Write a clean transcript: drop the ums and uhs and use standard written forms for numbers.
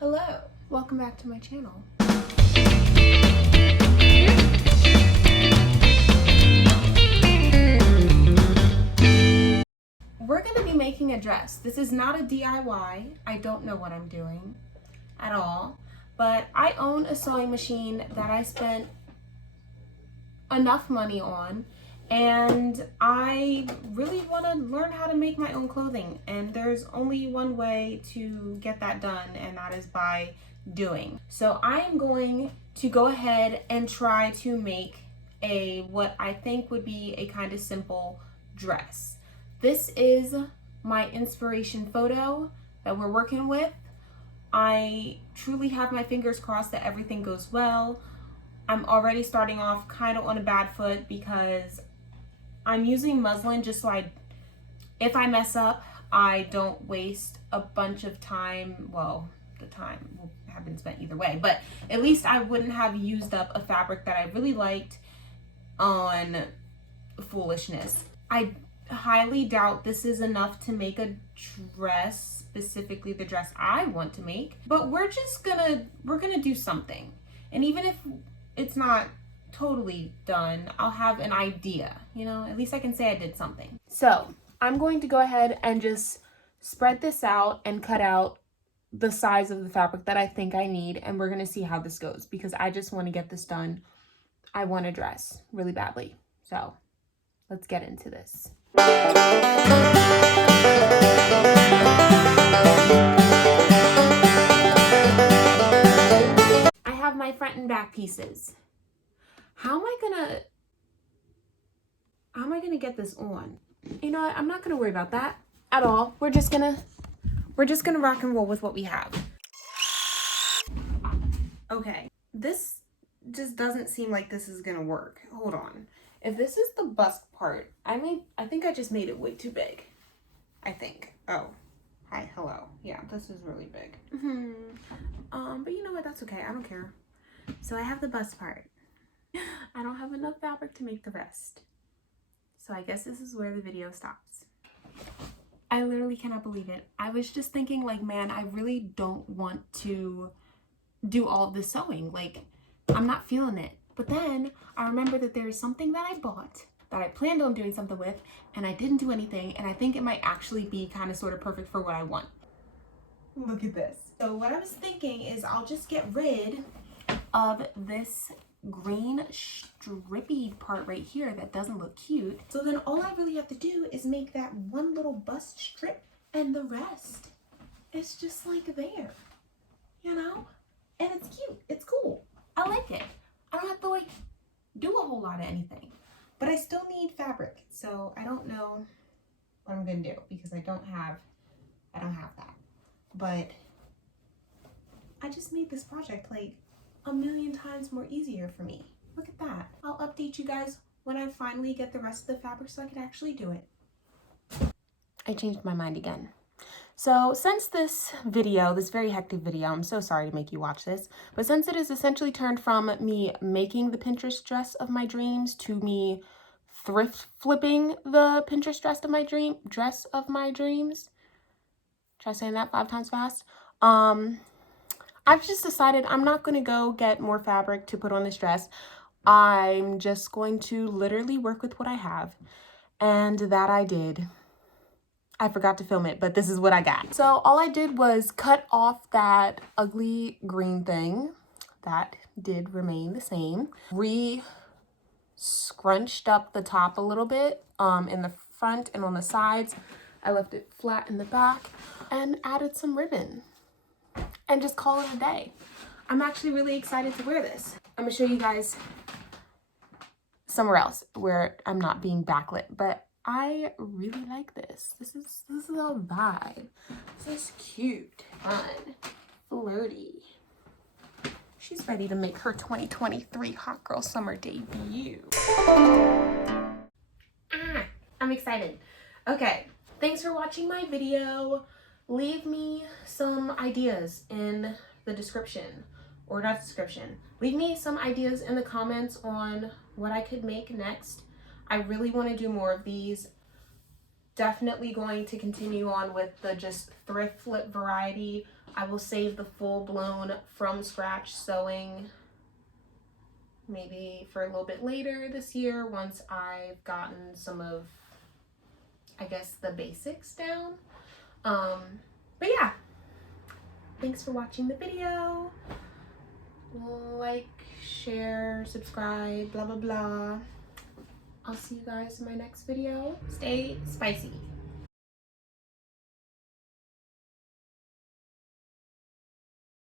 Hello, welcome back to my channel. We're gonna be making a dress. This is not a DIY. I don't know what I'm doing at all, but I own a sewing machine that I spent enough money on, and I really want to learn how to make my own clothing, and there's only one way to get that done, and that is by doing. So I am going to go ahead and try to make what I think would be a kind of simple dress. This is my inspiration photo that we're working with. I truly have my fingers crossed that everything goes well. I'm already starting off kind of on a bad foot because I'm using muslin just so if I mess up, I don't waste a bunch of time. Well, the time will have been spent either way, but at least I wouldn't have used up a fabric that I really liked on foolishness. I highly doubt this is enough to make a dress, specifically the dress I want to make, but we're gonna do something. And even if it's not totally done, I'll have an idea, at least I can say I did something. So I'm going to go ahead and just spread this out and cut out the size of the fabric that I think I need, and we're gonna see how this goes because I just want to get this done. I want a dress really badly. So let's get into this. I have my front and back pieces. How am I gonna get this on? You know what? I'm not gonna worry about that at all. We're just gonna rock and roll with what we have. Okay, this just doesn't seem like this is gonna work. Hold on. If this is the bust part, I think I just made it way too big. I think. Oh, hi, hello. Yeah, this is really big. But you know what? That's okay. I don't care. So I have the bust part. I don't have enough fabric to make the rest. So I guess this is where the video stops. I literally cannot believe it. I was just thinking like, man, I really don't want to do all of this sewing. Like, I'm not feeling it. But then I remember that there is something that I bought that I planned on doing something with, and I didn't do anything, and I think it might actually be kind of sort of perfect for what I want. Look at this. So what I was thinking is I'll just get rid of this green strippy part right here that doesn't look cute. So then all I really have to do is make that one little bust strip, and the rest is just like there, and it's cute, it's cool, I like it. I don't have to like do a whole lot of anything, but I still need fabric, so I don't know what I'm gonna do because I don't have that. But I just made this project like a million times more easier for me. Look at that. I'll update you guys when I finally get the rest of the fabric so I can actually do it. I changed my mind again. So since this very hectic video, I'm so sorry to make you watch this, but since it is essentially turned from me making the Pinterest dress of my dreams to me thrift flipping the Pinterest dress of my dreams. Try saying that 5 times fast. I've just decided I'm not going to go get more fabric to put on this dress. I'm just going to literally work with what I have. And that I did. I forgot to film it, but this is what I got. So all I did was cut off that ugly green thing. That did remain the same. Scrunched up the top a little bit in the front and on the sides. I left it flat in the back and added some ribbon and just call it a day. I'm actually really excited to wear this. I'm gonna show you guys somewhere else where I'm not being backlit, but I really like this. This is a vibe. This is cute, fun, flirty. She's ready to make her 2023 Hot Girl Summer debut. I'm excited. Okay, thanks for watching my video. Leave me some ideas in the description, or not description. Leave me some ideas in the comments on what I could make next. I really want to do more of these. definitely going to continue on with the just thrift flip variety. I will save the full-blown from scratch sewing maybe for a little bit later this year once I've gotten some of, I guess, the basics down. But yeah, thanks for watching the video. Like, share, subscribe, blah blah blah. I'll see you guys in my next video. Stay spicy.